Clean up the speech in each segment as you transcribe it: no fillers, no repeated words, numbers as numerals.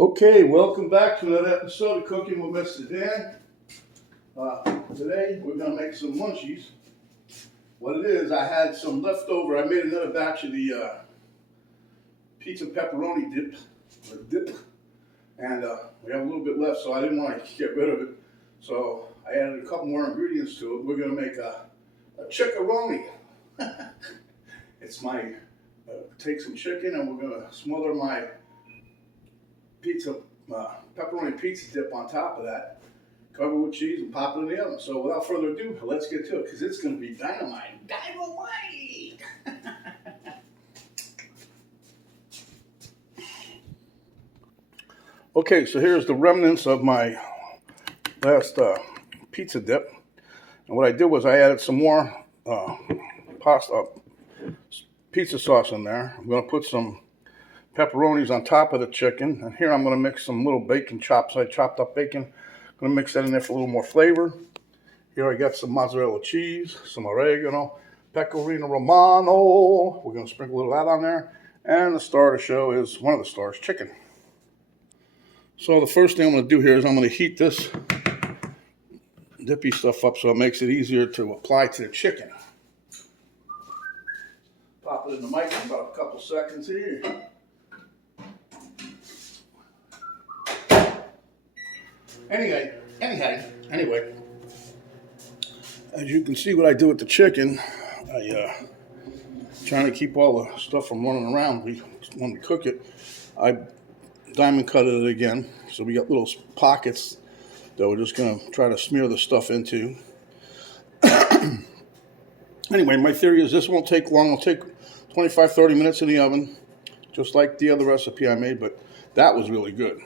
Okay, welcome back to another episode of Cooking with Mr. Dan. Today we're going to make some munchies. What it is, I had some leftover. I made another batch of the pizza pepperoni dip, and we have a little bit left, so I didn't want to get rid of it. So I added a couple more ingredients to it. We're going to make a chick-a-roni. Take some chicken and we're going to smother my pepperoni pizza dip on top of that, cover it with cheese and pop it in the oven. So without further ado, let's get to it because it's going to be dynamite. Dynamite! Okay, so here's the remnants of my last pizza dip. And what I did was I added some more pizza sauce in there. I'm going to put some pepperonis on top of the chicken. And here I'm going to mix some little bacon chops. I chopped up bacon. I'm going to mix that in there for a little more flavor. Here I got some mozzarella cheese, some oregano, pecorino romano. We're going to sprinkle a little of that on there. And the star of the show is, one of the stars, chicken. So the first thing I'm going to do here is I'm going to heat this dippy stuff up so it makes it easier to apply to the chicken. Pop it in the mic in about a couple seconds here. Anyway, as you can see what I do with the chicken, I trying to keep all the stuff from running around when we cook it. I diamond cut it again, so we got little pockets that we're just going to try to smear the stuff into. Anyway, my theory is this won't take long. It'll take 25-30 minutes in the oven, just like the other recipe I made, but that was really good.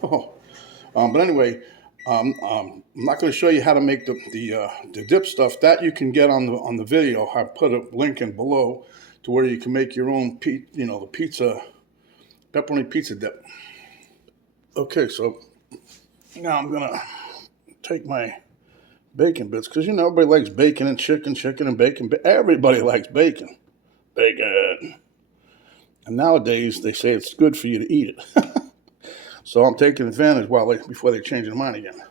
But anyway, I'm not going to show you how to make the dip stuff. That you can get on the video. I put a link in below to where you can make your own, the pepperoni pizza dip. Okay, so now I'm gonna take my bacon bits because everybody likes bacon and chicken and bacon. Everybody likes bacon. And nowadays they say it's good for you to eat it. So I'm taking advantage before they change their mind again.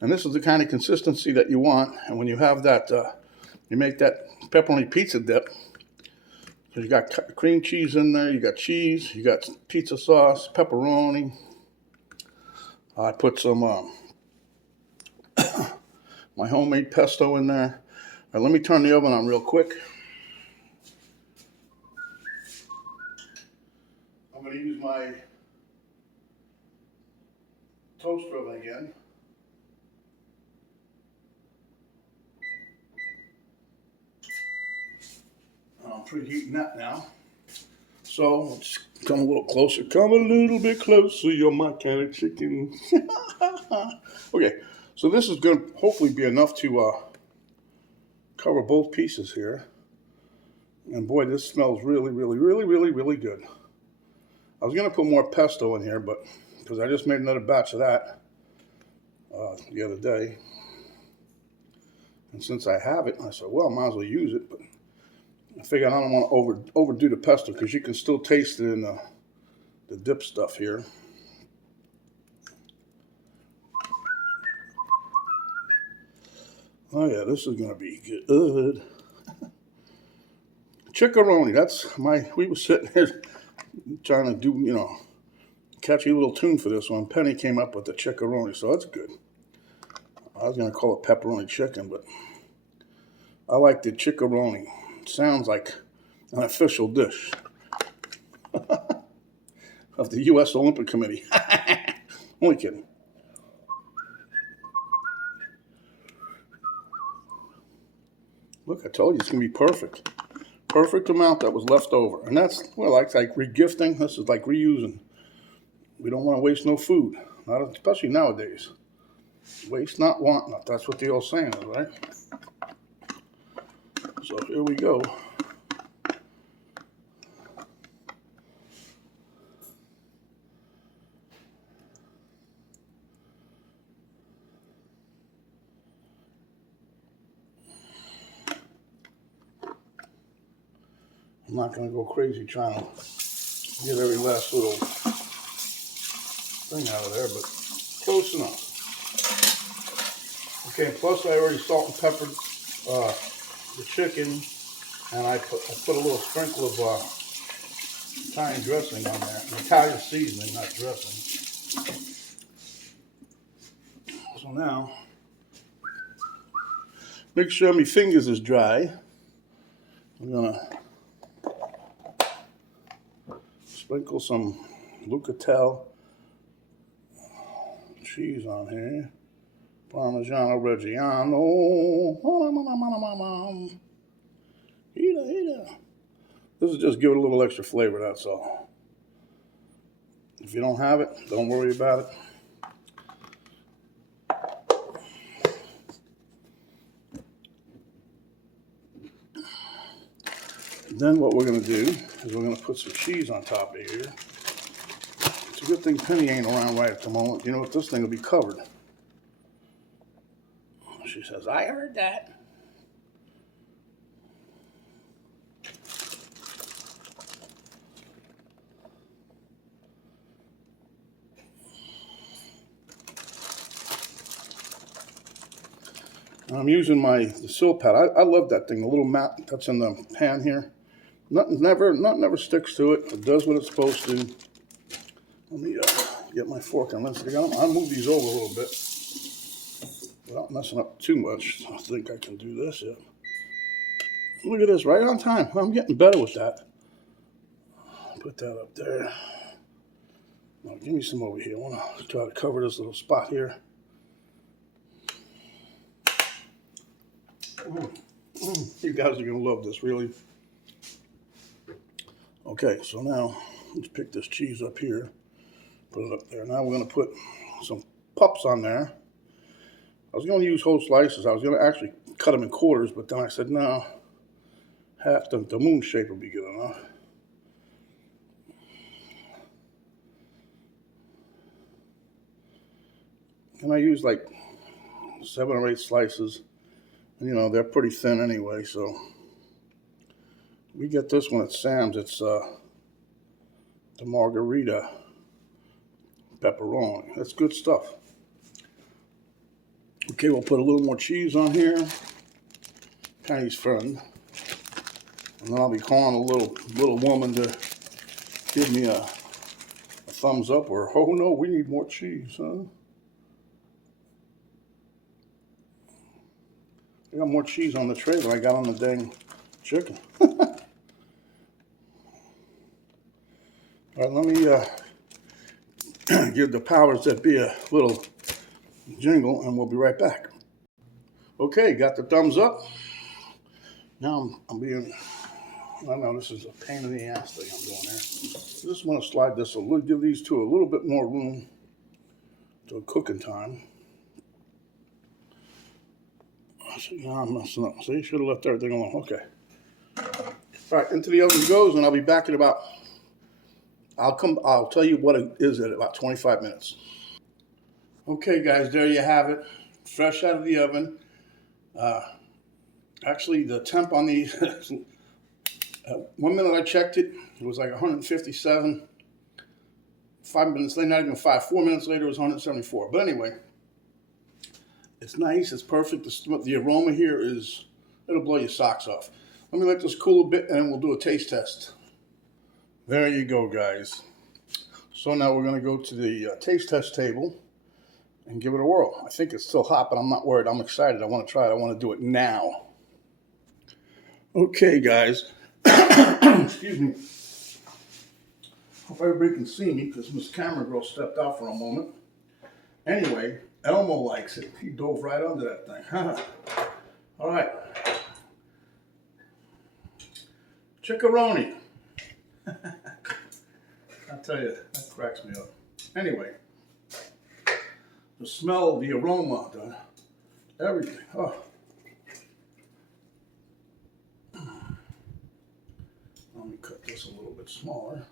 And this is the kind of consistency that you want. And when you have that, you make that pepperoni pizza dip. So you got cream cheese in there, you got cheese, you got pizza sauce, pepperoni. I put some my homemade pesto in there. All right, let me turn the oven on real quick. I'm going to use my toaster oven again. I'm preheating that now. So let's come a little closer. Come a little bit closer. You're my kind of chicken. Okay, so this is going to hopefully be enough to cover both pieces here. And boy, this smells really, really, really, really, really good. I was going to put more pesto in here, but because I just made another batch of that the other day. And since I have it, I said, well, I might as well use it. But I figured I don't want to overdo the pesto because you can still taste it in the dip stuff here. Oh yeah, this is going to be good. Chick-a-roni, we were sitting here trying to do, catchy little tune for this one. Penny came up with the chick-a-roni, so that's good. I was going to call it pepperoni chicken, but I like the chick-a-roni. It sounds like an official dish of the U.S. Olympic Committee. Only kidding. Look, I told you it's going to be perfect. Perfect amount that was left over. And that's, like regifting. This is like reusing. We don't want to waste no food, especially nowadays. Waste not, want not. That's what the old saying is, right? So here we go. I'm not going to go crazy trying to Get every last little thing out of there, but close enough. Okay, plus I already salt and peppered the chicken, and I put a little sprinkle of Italian dressing on there. Italian seasoning, not dressing. So now, make sure my fingers is dry. I'm gonna sprinkle some Lucatelle cheese on here. Parmigiano Reggiano. This is just give it a little extra flavor, that's all. If you don't have it, don't worry about it. Then what we're going to do is we're going to put some cheese on top of here. It's a good thing Penny ain't around right at the moment. You know what? This thing will be covered. She says, I heard that. I'm using the sill pad. I love that thing, the little mat that's in the pan here. Nothing never sticks to it. It does what it's supposed to. Let me get my fork and rinse it again. I'll move these over a little bit without messing up too much. I think I can do this. Yeah. Look at this, right on time. I'm getting better with that. Put that up there. Now give me some over here. I want to try to cover this little spot here. You guys are going to love this, really. Okay, so now let's pick this cheese up here, put it up there. Now we're going to put some pups on there. I was going to use whole slices. I was going to actually cut them in quarters, but then I said, no, half the moon shape will be good enough. And I use like 7 or 8 slices. And, you know, they're pretty thin anyway, so we get this one at Sam's. It's the margarita pepperoni. That's good stuff. Okay, we'll put a little more cheese on here. Penny's friend. And then I'll be calling a little woman to give me a thumbs up or, oh no, we need more cheese, huh? I got more cheese on the tray than I got on the dang chicken. All right, let me give the powers that be a little jingle, and we'll be right back. Okay, got the thumbs up. Now I'm being, I know this is a pain in the ass thing I'm doing here. I just want to slide this a little, give these two a little bit more room to cooking time. See, I'm messing up. See, you should have left everything alone. Okay. All right, into the oven goes, and I'll be back in about, I'll tell you what it is at about 25 minutes. Okay, guys, there you have it. Fresh out of the oven. Actually, the temp on the, 1 minute I checked it, it was like 157. 5 minutes later, not even 5, 4 minutes later, it was 174. But anyway, it's nice, it's perfect. The aroma here is, it'll blow your socks off. Let me let this cool a bit and then we'll do a taste test. There you go, guys. So now we're gonna go to the taste test table and give it a whirl. I think it's still hot, but I'm not worried. I'm excited. I wanna try it. I wanna do it now. Okay, guys. Excuse me. Hope everybody can see me because Miss Camera Girl stepped out for a moment. Anyway, Elmo likes it. He dove right under that thing. All right. Chick-e-roni. I tell you, that cracks me up. Anyway, the smell, the aroma, everything. Oh. Let me cut this a little bit smaller.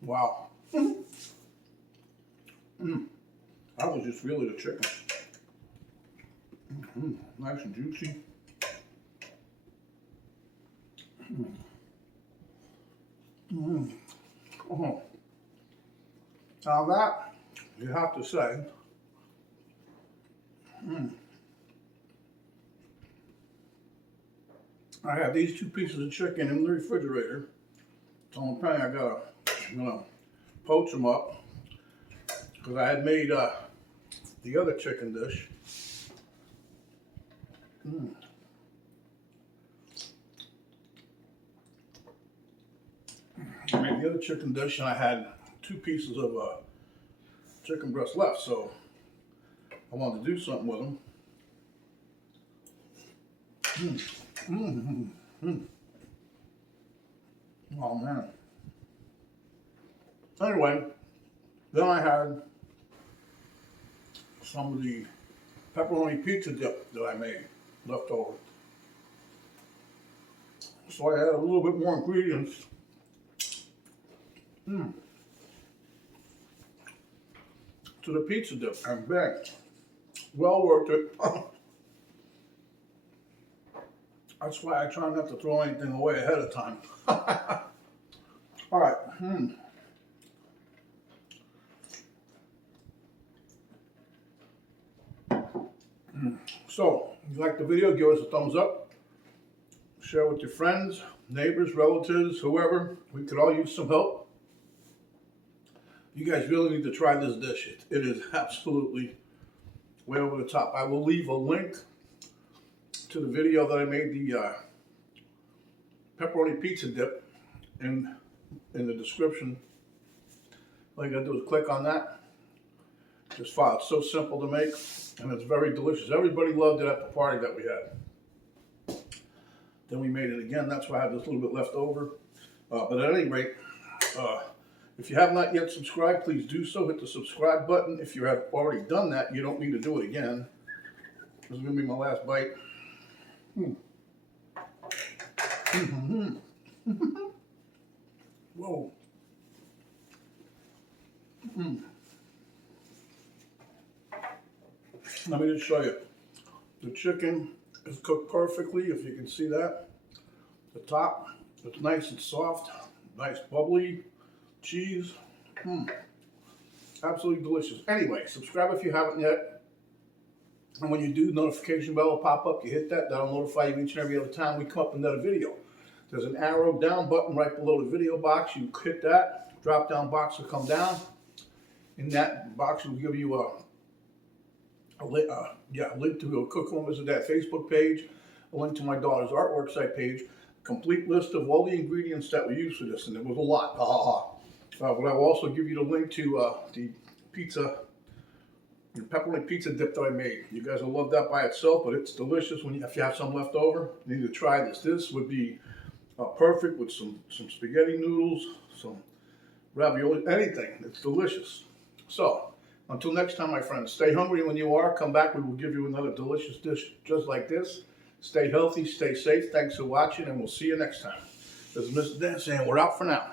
Wow. That was just really the chicken. Nice and juicy. Mm. Oh. Now that, you have to say, I have these 2 pieces of chicken in the refrigerator. So I'm planning I'm gonna poach them up because I had made the other chicken dish. I made the other chicken dish and I had 2 pieces of chicken breast left, so I wanted to do something with them. Oh man. Anyway, then I had some of the pepperoni pizza dip that I made left over. So I had a little bit more ingredients. To the pizza dip, and bang, well worth it. That's why I try not to throw anything away ahead of time. All right. So, if you like the video, give us a thumbs up. Share with your friends, neighbors, relatives, whoever. We could all use some help. You guys really need to try this dish. It is absolutely way over the top. I will leave a link to the video that I made the pepperoni pizza dip in the description. All you gotta do is click on that. Just follow. It's so simple to make and it's very delicious. Everybody loved it at the party that we had. Then we made it again. That's why I have this little bit left over. But at any rate, if you have not yet subscribed, please do so. Hit the subscribe button. If you have already done that, you don't need to do it again. This is going to be my last bite. Whoa. Let me just show you. The chicken is cooked perfectly, if you can see that. The top, it's nice and soft, nice bubbly cheese. Absolutely delicious. Anyway, subscribe if you haven't yet. And when you do, notification bell will pop up. You hit that, that'll notify you each and every other time we come up with another video. There's an arrow down button right below the video box. You hit that, drop down box will come down. In that box will give you a link to a cook home visit that Facebook page, a link to my daughter's artwork site page, complete list of all the ingredients that we use for this, and it was a lot. But I will also give you the link to the pepperoni pizza dip that I made. You guys will love that by itself, but it's delicious if you have some left over. You need to try this. This would be perfect with some spaghetti noodles, some ravioli, anything. It's delicious. So, until next time, my friends, stay hungry when you are. Come back, we will give you another delicious dish just like this. Stay healthy, stay safe. Thanks for watching, and we'll see you next time. This is Mr. Dan saying we're out for now.